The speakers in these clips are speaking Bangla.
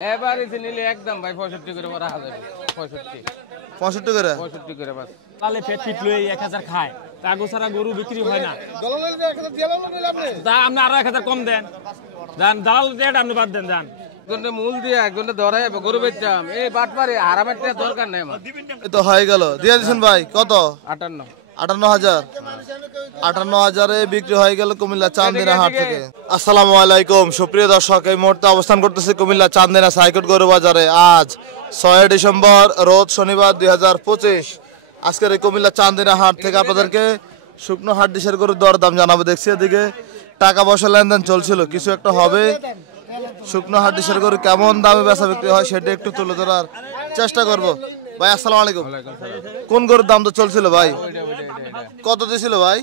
এবারে নিলে একদম ভাই 65 করে রাখা যাবে 65 65 করে 65 করে বাস তাহলে পেট ফিট লই 1000 খায় তাগো সারা গরু বিক্রি হয় না দলালের 1000 দিয়ে লাভ নিলে আপনি তা আপনি আরো 1000 কম দেন জান দালাল রেট আপনি বাদ দেন জান একজনে মূল দিয়ে একজনে ধরাই গরু বেচতাম এই বাটপারে হারামের টাকা দরকার নাই আমার এই তো হয়ে গেল দিয়ে দিছেন ভাই কত 58 58,000 58,000 এ বিক্রি হয়ে গেল কুমিল্লা চান্দিনা হাট থেকে। আসসালামু আলাইকুম সুপ্রিয় দর্শক, এই মুহূর্তে অবস্থান করতেছি কুমিল্লা চান্দিনা সাইকট গরু বাজারে। আজ 6 ডিসেম্বর রোজ শনিবার 2025। আজকের এই কুমিল্লা চান্দিনা হাট থেকে আপনাদেরকে শুকনো হাট ডিশের গরুর দরদাম জানাবো। দেখছি এদিকে টাকা পয়সা লেনদেন চলছিল, কিছু একটা হবে। শুকনো হাট ডিশের গরু কেমন দামে বেচা বিক্রি হয় সেটা একটু তুলে ধরার চেষ্টা করব। ভাই আসসালামু আলাইকুম, কোন গরুর দাম তো চলছিল ভাই? কত দিছিল ভাই?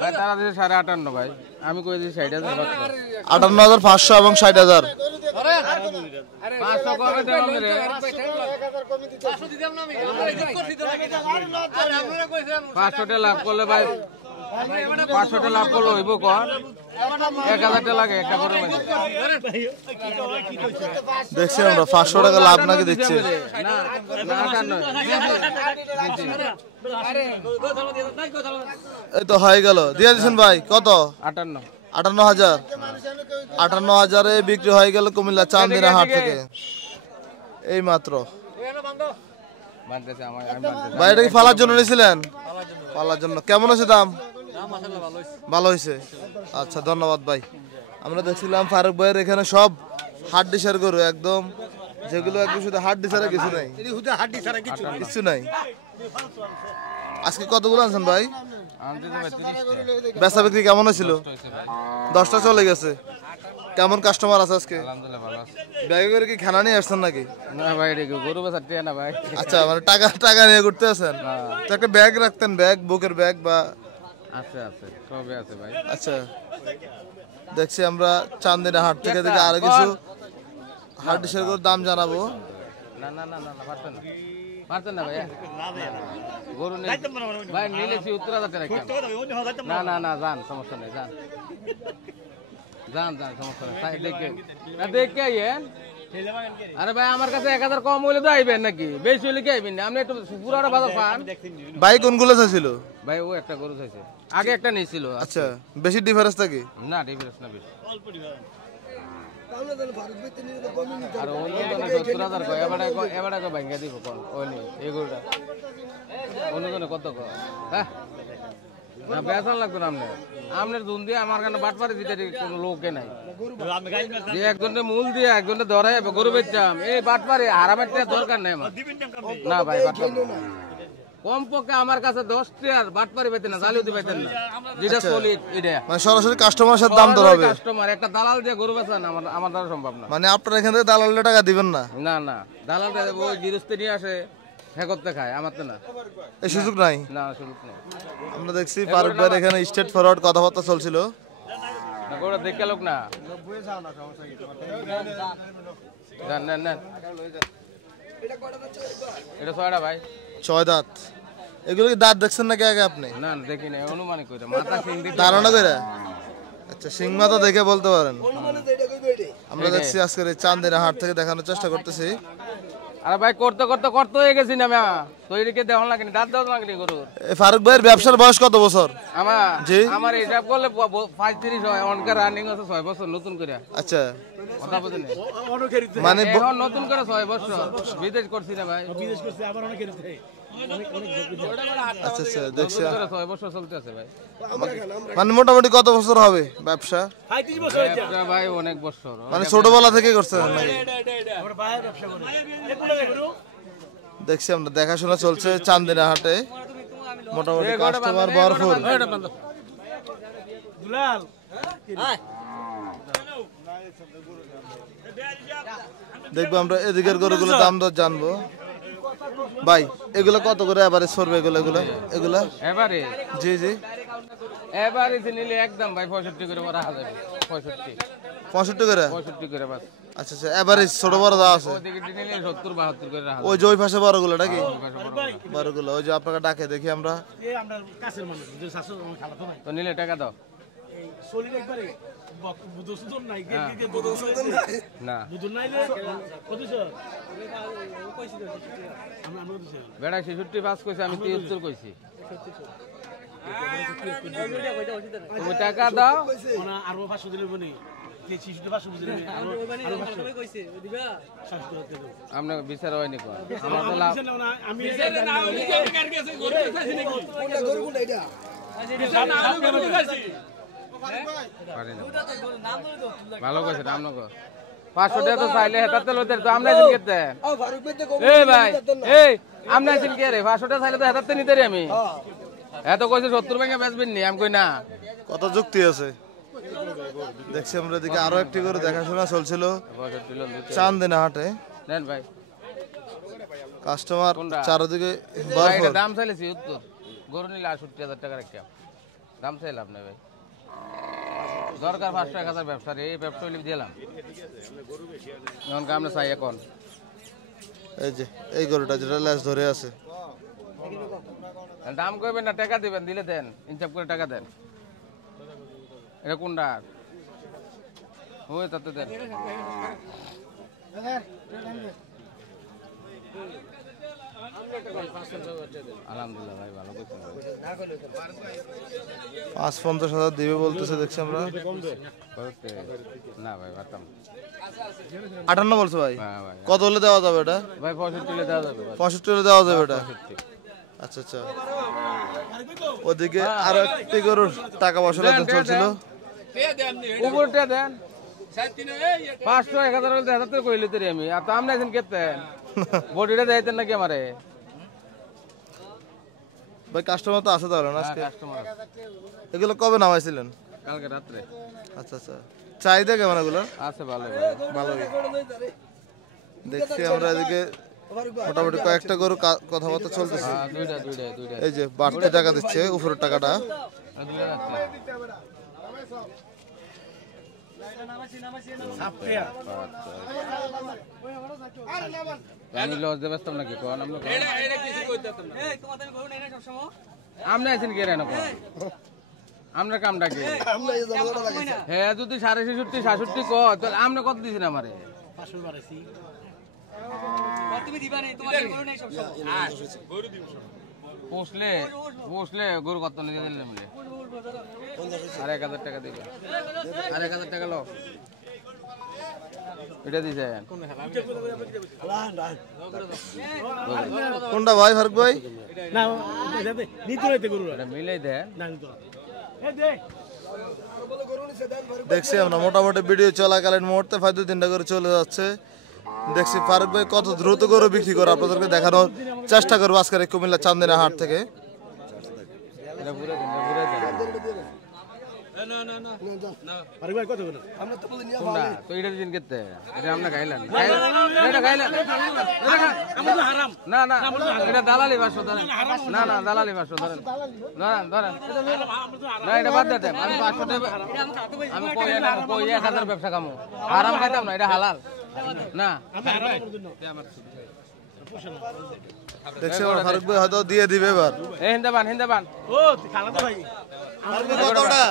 ভাই তারা দিছে 58 ভাই, আমি কই দিছি 60,000 বাদ 58,500 এবং 60,000। 500 কমে দেন রে 500 টাকা লাভ করলে ভাই 500 টাকা লাভ করলে হইব কোন 1000 টাকা লাগে একটা করে ভাই দেখছি আমরা 500 টাকা লাভ নাকি দিচ্ছে। না না 58 এই তো হয়ে গেল দিয়ে দিছেন ভাই কত? 58 58,000। 58,000 এ বিক্রি হয়ে গেল কুমিল্লা চান্দিনা হাট থেকে এই মাত্র। বানতেছে আমার আমি বানতেছি ভাই এটা কি ফালার জন্য নিয়েছিলেন? ফালার জন্য। কেমন আছে দাম? ভালো হয়েছে, আচ্ছা ধন্যবাদ ভাই। আমরা দেখছিলাম ফারুক ভাইয়ের এখানে সব হাট ডিশের গরু, একদম যেগুলো একদম শুধু হাট ডিশারে কিছু নাই, কিছু নাই। আজকে কতগুলো আনছেন ভাই? আনতে তো 32 বেচা বিক্রি কেমন হয়েছিল? 10টা চলে গেছে। কেমন কাস্টমার আছে আজকে? আলহামদুলিল্লাহ ভালো আছে। ব্যাগে করে কি খানা নিয়ে আসছেন নাকি? না ভাই এটা কি গরু বেচার টিয়া না ভাই। আচ্ছা মানে টাকা টাকা নিয়ে ঘুরতে আছেন তো একটা ব্যাগ রাখতেন, ব্যাগ বুকের ব্যাগ বা আছে আছে সবই আছে ভাই। আচ্ছা দেখছি আমরা চান্দিনা হাট থেকে দেখে আরো কিছু হাট ডিশের গরুর দাম জানাবো। না না না না না পারতেন না পারতেন না ভাই গরু নেই ভাই নিলেছি উত্তর হাজার টাকা না না না যান সমস্যা নেই যান যান যান সমস্যা নেই তাই দেখে না দেখে আইয়েন। আরে ভাই আমার কাছে 1000 কম হইলে তো আইবেন নাকি, বেশি হইলে কি আইবেন না? আপনি একটু পুরাটা বাজার পান ভাই কোনগুলো চাইছিল? ভাই ও একটা গরু চাইছে, আগে একটা নিয়েছিল। আচ্ছা বেশি ডিফারেন্স থাকে? না ডিফারেন্স না বেশি আর অন্য জনে 70,000 কয় এবারে কয় ভাঙ্গা দিব কোন ওই নি এই গরুটা অন্য জনে কত কয় হ্যাঁ না বেচান লাগবে না আপনার দুন দিয়ে আমার কাছে বাটপারে দিতে কোনো লোকে নাই যে একজনের মূল দিয়ে একজনের ধরাই গরু বেচতাম এই বাটপারে হারামের টাকা দরকার নাই আমার না ভাই কমপক্ষে আমার কাছে 10 টাকার বাটপারে পেতেন না, জালিও দিতে পেতেন না যেটা সলিড এটা মানে সরাসরি কাস্টমারের সাথে দাম দর হবে। কাস্টমার একটা দালাল দিয়ে গরু বেচান আমার দ্বারা সম্ভব না। মানে আপনার এখান থেকে দালালের টাকা দিবেন না? না না দালাল ওই গৃহস্থে নিয়ে আসে হ্যাঁ করতে খায়, আমার তো না এই সুযোগ নাই। না সুযোগ নেই। আমরা দেখছি ফারুক ভাইয়ের এখানে স্ট্রেট ফরওয়ার্ড কথাবার্তা চলছিল। না গরু দেখে লোক না নেন নেন নেন এটা 6টা ভাই 6 দাঁত। এগুলো কি দাঁত দেখছেন নাকি আগে আপনি? না না দেখি না অনুমানিক কইরা মাথা সিং দিতে ধারণা করে? আচ্ছা সিং মাথা দেখে বলতে পারেন। আমরা দেখছি আজকের এই চান্দিনা হাট থেকে দেখানোর চেষ্টা করতেছি। আরে ভাই করতে করতে করতে হয়ে গেছি না আমি তৈরিকে দেওয়া লাগেনি দাঁত দেওয়া লাগেনি গরু। এই ফারুক ভাইয়ের ব্যবসার বয়স কত বছর? জি আমার হিসাব করলে 35 হয়, অনকা রানিং আছে 6 বছর নতুন করে। আচ্ছা কথা বুঝেন মানে এখন নতুন করে 6 বছর বিদেশ করছি না ভাই, বিদেশ করছে আবার অনেক এরছে আচ্ছা আচ্ছা দেখছি 6 বছর চলতে আছে ভাই। মানে মোটামুটি কত বছর হবে ব্যবসা? 35 বছর এটা ভাই অনেক বছর মানে ছোটবেলা থেকে করছেন নাকি? আমার ভাইয়ের ব্যবসা করে এগুলো গরু দেখছি আমরা দেখাশোনা চলছে চান্দিনা হাটে, মোটামুটি কাস্টমার ভরপুর। দুলাল দেখবো আমরা এদিকের গরুগুলো দাম দর জানবো। ভাই এগুলো কত করে এভারেজ পড়বে? এগুলো এবারে জি জি এবারে নিলে একদম ভাই 65 করে রাখা যাবে 65 65 করে 65 করে বাস। আচ্ছা আচ্ছা এভারেজ ছোট বড় যা আছে ওদিকে নিলে 70 72 করে রাখা ওই যে ওই পাশে বড়গুলো নাকি? বড়গুলো ওই যে আপনাকে ডাকে দেখি আমরা। এই আমরা কাছের মানুষ যে শাশু খালাতো নাই তো নিলে টাকা দাও শরীর একবারে বুধসুদন নাই হ্যাঁ। বুধসুদন নাই না বুধন নাই কতছ আমরা কতছ বেড়া 66 পাস কইছে আমি 73 কইছি তুমি টাকা দাও না আর 500 দিলে বনি যে 65 দিলে আর 500 কইছে দিবা 700 টাকা আমরা বিচার হয়নি কোন আমরা তো লাভ আমি বিচার না হইলে কি আপনি কার কাছে গরু দিতেছি নাকি কোনটা গরু কোনটা এটা বিচার না হইলে গরু দিতেছি পারি না ভালো কইছে নাম নগো 500 টাকা তো চাইলে হেতাতে লইতে তো আমরা দিন কেতে এই ভাই এই আমরা দিন কে রে 500 টাকা চাইলে তো হেতাতে নিতে রে আমি এত কইছে 70 টাকা বেচবেন নি আমি কই না কত যুক্তি আছে দেখছি আমরা এদিকে আরো একটি করে দেখাশোনা চলছিল চান্দিনা হাটে নেন ভাই কাস্টমার কোনটা? চারিদিকে ভাই এটা ভরপুর। দাম চাইলে 76 গরু নিলে 68000 টাকা রাখতে দাম চাইলাম না ভাই দরকার 5-1000 ব্যবসা রে এই ব্যবসা হইলে দিলাম এখন আমরা চাই এখন এই যে এই গরুটা যেটা লেজ ধরে আছে দাম কইবেন না টাকা দিবেন দিলে দেন ইনসাফ করে টাকা দেন এটা কোনটা ওই তাতে দেন আলহামদুলিল্লাহ ভাই ভালো কইছেন 5-50,000 দিবে বলতেছে দেখছি আমরা করতে না ভাই পারতাম 58 বলছো ভাই হ্যাঁ ভাই কত হলে দেওয়া যাবে এটা ভাই 65 লে দেওয়া যাবে 65 হলে দেওয়া যাবে এটা 65 আচ্ছা আচ্ছা ওদিকে আরো একটি গরুর টাকা পয়সা লেনদেন চলছিল উপরটা দেন 500-1000 হলে দেখাতে কইলে তো আমি আর তো আমরা এখন কেতে বডিটা দেইতেন নাকি আমারে ভাই কাস্টমার তো আছে তাহলে না আজকে কাস্টমার এগুলো কবে নামাইছিলেন কালকে রাত্রে আচ্ছা আচ্ছা চাহিদা কেমন এগুলো আছে ভালো ভালোই দেখছি আমরা এদিকে মোটামুটি কয়েকটা গরু কথাবার্তা চলতেছে হ্যাঁ দুইটা এই যে বাড়তি টাকা দিচ্ছে উপরের টাকাটা দুইটা রাখছি সাপটিয়া আমি লস দেব নাকি কোন আমরা এটা কিছু কইতাম না আমরা আছেন কে রে না আমরা কামটা কি হ্যাঁ যদি 66-67 ক তাহলে আমরা কত দিছেন আমারে 500 বাড়াইছি তুমি দিবা নাই তোমার গরু নাই সব গরু দিব পুষলে গরু কত নিয়ে দিলেন মিলে আর 1000 টাকা দিবে আর 1000 টাকা লো এটা দিছে কোনটা ভাই ফারুক ভাই না নিতে হইতে গরু এটা মিলাই দেন না নিতে এই দে দেখছি আমরা মোটামুটি ভিডিও চলাকালীন মুহূর্তে হয়তো 3টা করে চলে যাচ্ছে দেখছি ফারুক ভাই কত দ্রুত গরু বিক্রি করে আপনাদেরকে দেখানোর চেষ্টা করবো আজকের এই কুমিল্লা চান্দিনা হাট থেকে এটা পুরো দেন না না না না আরে ভাই কত গরু কোনটা তো এটা দিন কেতে এটা আমরা খাইলাম এটা খাইলাম আমরা তো হারাম না না এটা দালালি 500 ধরেন না না দালালি 500 ধরেন ধরেন না এটা বাদ দেন আমি 500 টাকা আমি কই 1000 ব্যবসা কামো আরাম খাইতাম না এটা হালাল না আমি হারাম জন্য দেখছি আমরা ফারুক ভাই হয়তো দিয়ে দিবে এবার এই হিন্দাবান ও খালা তো ভাই কতটা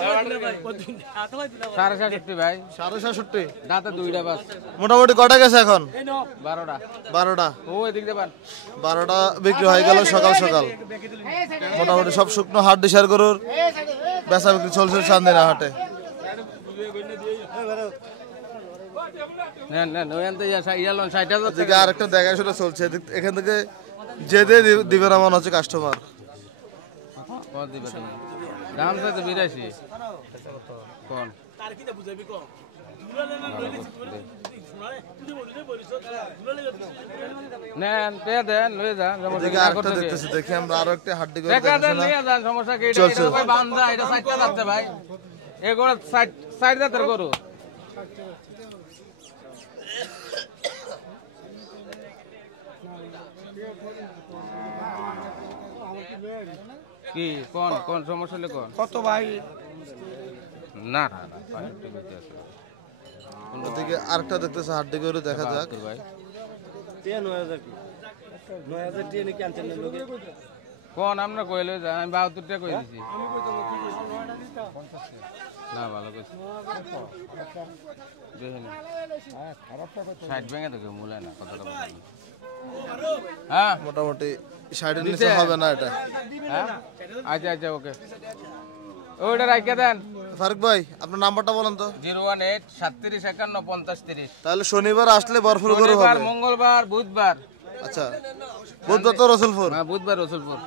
67 ভাই 67.5 দাঁতে দুইটা বাস মোটামুটি কটা গেছে এখন এই নাও 12টা 12টা ও এদিক দেবান 12টা বিক্রি হয়ে গেল সকাল সকাল মোটামুটি সব শুকনো হাট ডিসার গরুর বেচা বিক্রি চলছে চান্দিনা হাটে নেন ওয়ান্তে ইয়ালন 60000 এদিকে আরেকটা দেখাশোনা চলছে এখান থেকে যেতে দিবে না মনে হচ্ছে কাস্টমার কত দিবে তুমি দাম তো 82 কোন তার কি বুঝাবি কো দুলালে না লইলে শোনালে তুই বলিস নেন পে দেন লয়ে যান এদিকে আরেকটা দেখতেছি দেখি আমরা আরো একটা হাড্ডি করে টাকা দেন দেখাশোনা নিয়ে যান সমস্যা কি এটা চলছে। এটা ভাই বান্দা এটা 60টা যাচ্ছে ভাই এগুলো 60 দাঁতের গরু কি কোন সমস্যা হলে কোন কত ভাই না না না পাঁচটা নিতে আছে ওদিকে আরেকটা দেখতেছি হাড্ডি করে দেখা যাক ভাই 9000 টি এনে কি আনছেন না লোকে কোন আমরা কইলে আমি 72 টাকা কই দিছি না ভালো করছে দেখেন 60 ভেঙে দেখে মূলে না কতটা বললাম হ্যাঁ মোটামুটি 60 নিচে হবে না এটা। হ্যাঁ আচ্ছা আচ্ছা ওকে ওইটা রাখিয়ে দেন ফারুক ভাই আপনার নাম্বারটা বলেন তো। 018 37 51 50 30 তাহলে শনিবার আসলে বরফুল গরু শনিবার হবে। মঙ্গলবার বুধবার আচ্ছা বুধবার তো রসুলপুর। হ্যাঁ বুধবার রসুলপুর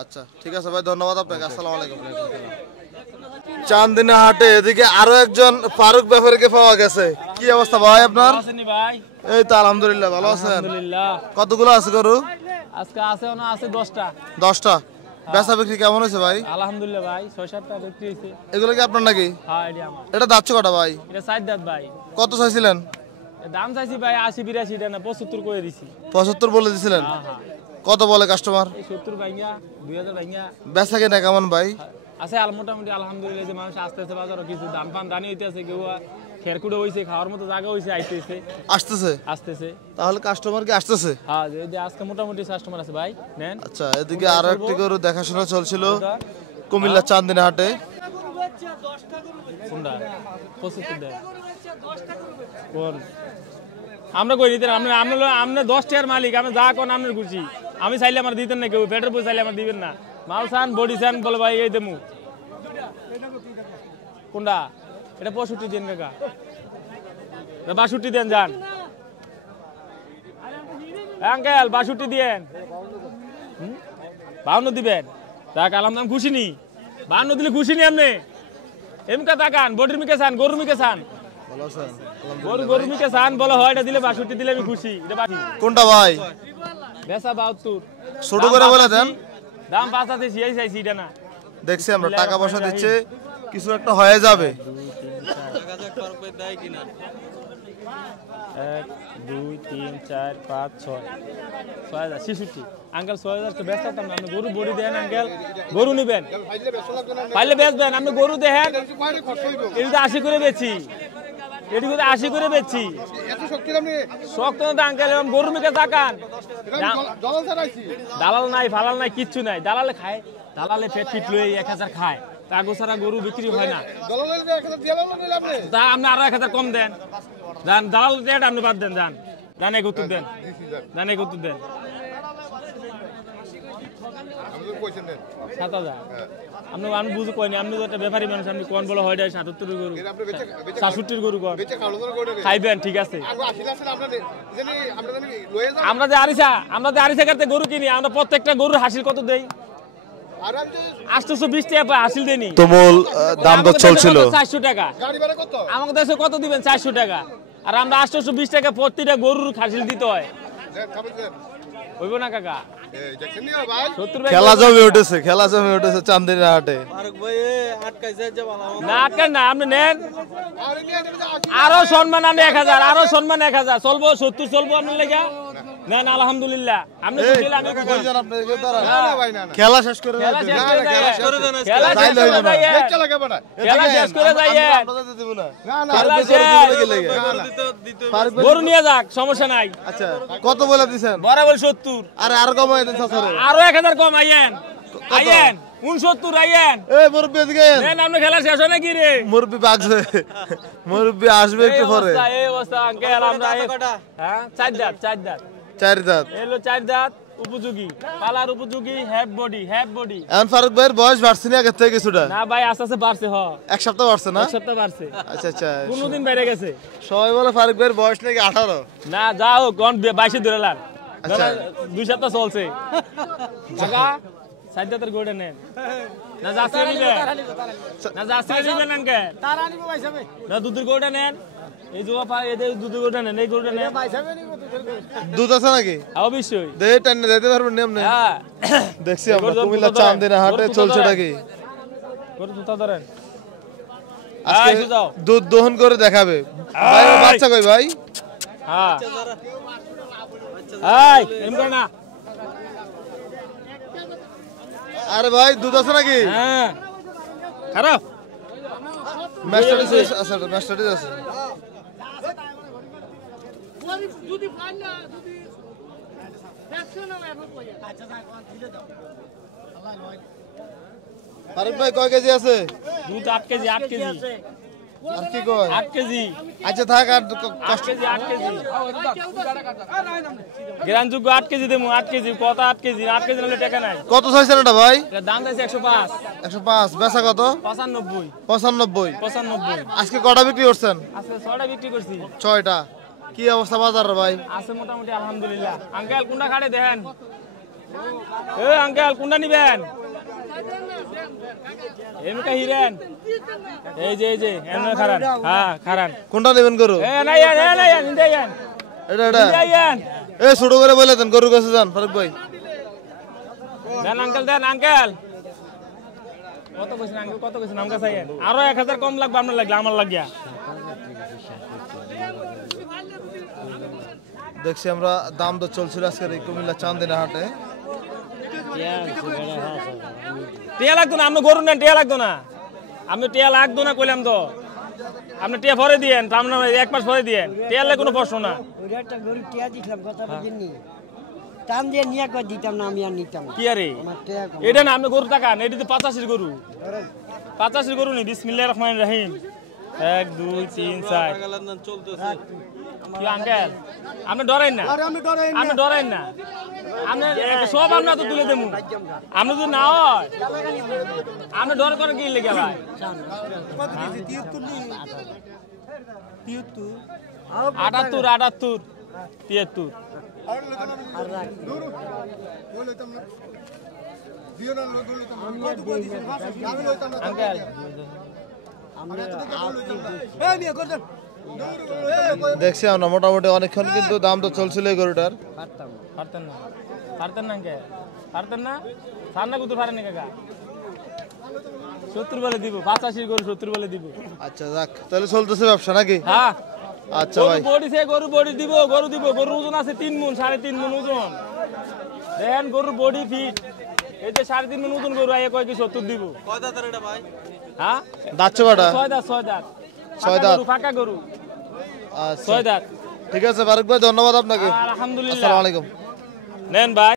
আচ্ছা ঠিক আছে ভাই ধন্যবাদ আপনাকে। আসসালামু আলাইকুম। চান্দিনা হাটে এদিকে আরো একজন ফারুক ব্যাপারীকে পাওয়া গেছে। কি অবস্থা ভাই আপনার? ভাই এই তো আলহামদুলিল্লাহ ভালো আছেন? আলহামদুলিল্লাহ। কতগুলো আছে গরু? আজকে আছে না আছে 10টা। 10টা। বেচা বিক্রি কেমন হয়েছে ভাই? আলহামদুলিল্লাহ ভাই 6-7টা বিক্রি হয়েছে। এগুলো কি আপনার নাকি? হ্যাঁ এটা আমার। এটা দাচ্ছে কটা ভাই? এটা 4 দাঁত ভাই। কত চাইছিলেন? দাম চাইছি ভাই 80-82 টা না 75 করে দিছি। 75 বলে দিছিলেন? হ্যাঁ হ্যাঁ। কত বলে কাস্টমার? এই 70 ভাইঙ্গা 2000 ভাইঙ্গা বেচা কিনা কেমন ভাই? আছে মোটামুটি আলহামদুলিল্লাহ যে মানুষ আসতে আসতে বাজারও কিছু দাম পান দানি হইতেছে কেউ খেরকুড়ে হইছে খাওয়ার মতো জায়গা হইছে আসতেছে। আসতেছে তাহলে কাস্টমার কি আসতেছে? হ্যাঁ যে আজকে মোটামুটি কাস্টমার আছে ভাই নেন। আচ্ছা এদিকে আরো একটি গরু দেখাশোনা চলছিল কুমিল্লা চান্দিনা হাটে। কোনটা 75 দেয় কোন আমরা কই দিতেন আপনি 10 টাকার মালিক আমি যা কোন আপনার খুশি আমি চাইলে আমার দিতেন না কেউ পেটের পয়সা চাইলে আমার দিবেন না মাল চান বডি চান বলে ভাই এই দেমু কোনটা এটা 65 দেন কাকা 62 দেন যান আঙ্কেল 62 দেন 52 দিবেন তাক আলহামদুলিল্লাহ খুশি নি 52 দিলে খুশি নি আপনি এমকা তাকান বডির মিকে চান গরুর মিকে চান ভালো আছেন? গরু মিকে চান বলে হয় এটা দিলে 62 দিলে আমি খুশি এটা বাকি কোনটা ভাই? বেচা 72 ছোট করে বলে দেন। দাম 5 আছে সিআই চাইছি এটা না দেখছি আমরা টাকা পয়সা দিচ্ছে কিছু একটা হয়ে যাবে। 1 2 3 4 5 6 6000 আঙ্কেল 6000 কে বেচতাম না আপনি গরু বডি দেন আঙ্কেল গরু নিবেন পাইলে বেচবেন আপনি গরু দেখেন এটা 80 করে বেচি এটি করে 80 করে বেচি শক্ত না আঙ্কেল গরু মিকে তাকান দালাল নাই ফালাল নাই কিচ্ছু নাই দালালে খায় দালালে পেট ফিট লই 1000 খায় তাগো সারা গরু বিক্রি হয় না তা আপনি আরো 1000 কম দেন জান দালাল রেট আপনি বাদ দেন জান জানে কত দেন জানে কত দেন 7000 আপনি আমি বুঝি কইনি আপনি তো একটা ব্যাপারী মানুষ আপনি কোন বলে হয় 77 এর গরু 66 এর গরু কোন খাইবেন ঠিক আছে আমরা যে আরিসা করতে গরু কিনি আমরা প্রত্যেকটা গরুর হাসিল কত দেই 820 টাকা পায় হাসিল দেনি তুমুল দাম দর চলছিল। 400 টাকা আমাদের দেশে কত দিবেন 400 টাকা আর আমরা 820 টাকা প্রতিটা গরুর হাসিল দিতে হয় হইব না কাকা খেলা জমে উঠেছে চান্দিনা হাটে। না আটকান না আপনি নেন আরো সম্মান আনে 1000 আরো সম্মান 1000 চলবো 70 চলবো আপনার লেগা নেন আলহামদুলিল্লাহ আপনি বুঝলেন আমি খেলা শেষ করে খেলা শেষ করে দেন খেলা শেষ করে যাইয়েন গরু নিয়ে যাক সমস্যা নাই। আচ্ছা কত বলে দিছেন? বরাবর 70 আরে আর কমাই দেন চাচারে আরো 1000 কম আইয়েন 69 আইয়েন এই মুরব্বি এদিকে নেন আপনি খেলা শেষ হয় নাকি রে মুরব্বি বাগছে মুরব্বি আসবে একটু পরে। এই অবস্থা আঙ্কেল আমরা হ্যাঁ 4 দাঁত 4 দাঁত এলো 4 দাঁত উপযোগী পালার উপযোগী হ্যাভ বডি এখন ফারুক ভাইয়ের বয়স বাড়ছে না আগের থেকে কিছুটা? না ভাই আস্তে আস্তে বাড়ছে এক সপ্তাহ বাড়ছে না? এক সপ্তাহ বাড়ছে আচ্ছা আচ্ছা কোনদিন বেড়ে গেছে সবাই বলে ফারুক ভাইয়ের বয়স নাকি 18। না যাও গন 22 ধরে লান আচ্ছা 2 সপ্তাহ চলছে জায়গা সাইড দাঁতের গোড়ে নেন না যাচ্ছে নিবেন আঙ্কে তারা নিব ভাই সাহেব না দুধের গোড়ে নেন এই জোয়া পা এদের দুধের গোড়ে নেন এই গোড়ে নেন ভাই সাহেব নিব দুধ আছে নাকি? অবশ্যই দে টানে দিতে পারবেন না আপনি? হ্যাঁ দেখছি আমরা কুমিল্লা চান্দিনা হাটে চলছে নাকি গরু দুটা ধরেন আজকে দুধ দহন করে দেখাবে। ভাইয়ের বাচ্চা কই ভাই? হ্যাঁ এই এম কর না আরে ভাই দুধ আছে নাকি? হ্যাঁ খারাপ ম্যাস্টারিস আছে ম্যাস্টারিস আছে। যদি পান না যদি দেখছো না এখন কই আচ্ছা দিলে দাও আল্লাহ ফারুক ভাই কয় কেজি আছে? দুধ 8 কেজি 8 কেজি আর কি কয়? 8 কেজি আচ্ছা থাক আর 8 কেজি 8 কেজি গ্রানযোগ্য 8 কেজি দেবো 8 কেজি কত 8 কেজি 8 কেজি নিলে টাকা নাই। কত চাইছেন এটা ভাই? এটার দাম চাইছে 105 105 বেচা কত? 95 95 95 আজকে কটা বিক্রি করছেন? আজকে 6টা বিক্রি করছি 6টা। কি অবস্থা বাজার ভাই? আছে মোটামুটি আলহামদুলিল্লাহ। আঙ্কেল কোনটা খাড়ে দেখেন, এ আঙ্কেল কোনটা নিবেন? এমকা হিরেন এই যে এমন খারান, হ্যাঁ খারান। কোনটা নেবেন গরু? এ নাই নিদেন এটা নিদেন এ ছোট করে বলে দেন গরু কাছে যান ফারুক ভাই। দেন আঙ্কেল কত কইছেন আঙ্কেল, কত কইছেন আমকা চাইয়েন? আরো 1000 কম লাগবে আপনার লাগলে, আমার লাগিয়া। দেখছি আমরা দাম তো চলছিল আজকের এই কুমিল্লা চান্দিনা হাটে। টিয়া লাগতো না, আপনি গরু নেন টিয়া লাগতো না, আপনি টিয়া লাগতো না কইলাম তো। আপনি টিয়া পরে দিয়েন, আপনার 1 মাস পরে দিয়েন, টিয়ালে কোনো প্রশ্ন না। ওইটা একটা গরু টিয়া দিছিলাম, কথা বুঝিনি। টান দিয়ে নিয়ে কই দিতাম না, আমি আর নিতাম না। কি আরে আমার টিয়া কম। এটা না আপনি গরু টাকান, এটা তো 85 গরু, 85 গরু নি। বিসমিল্লাহির রহমানির রহিম। 1 2 3 4 কি আঙ্কেল আপনি ডরেন না, আপনি ডরেন না, আপনি সব আমরা তো তুলে দেবো। আপনি যদি না হয় আপনি ডর করে কি লেগে ভাই? 78 78 73 আঙ্কেল দেখছি আমরা মোটামুটি অনেকক্ষণ কিন্তু দাম তো চলছিল এই গরুটার। পারতেন না আঙ্কেল, পারতেন না, সার না কুতু পারেন কাকা। 70 বলে দিব, 85 গরু 70 বলে দিব। আচ্ছা যাক তাহলে চলতেছে ব্যবসা নাকি? হ্যাঁ আচ্ছা ভাই গরু বডি দিব, গরুর ওজন আছে 3 মণ 3.5 মণ ওজন। দেখেন গরুর বডি ফিট, এই যে 3.5 মণ ওজন গরু আইয়া কয় কি 70 দিব। কয় দাঁতের এটা ভাই? হ্যাঁ দাঁতছে বাটা 6 দাঁত 6 দাঁত 6 দাঁত ফাঁকা গরু আচ্ছা 6 দাঁত। ঠিক আছে ফারুক ভাই ধন্যবাদ আপনাকে। আলহামদুলিল্লাহ। আসসালামু আলাইকুম। নেন ভাই।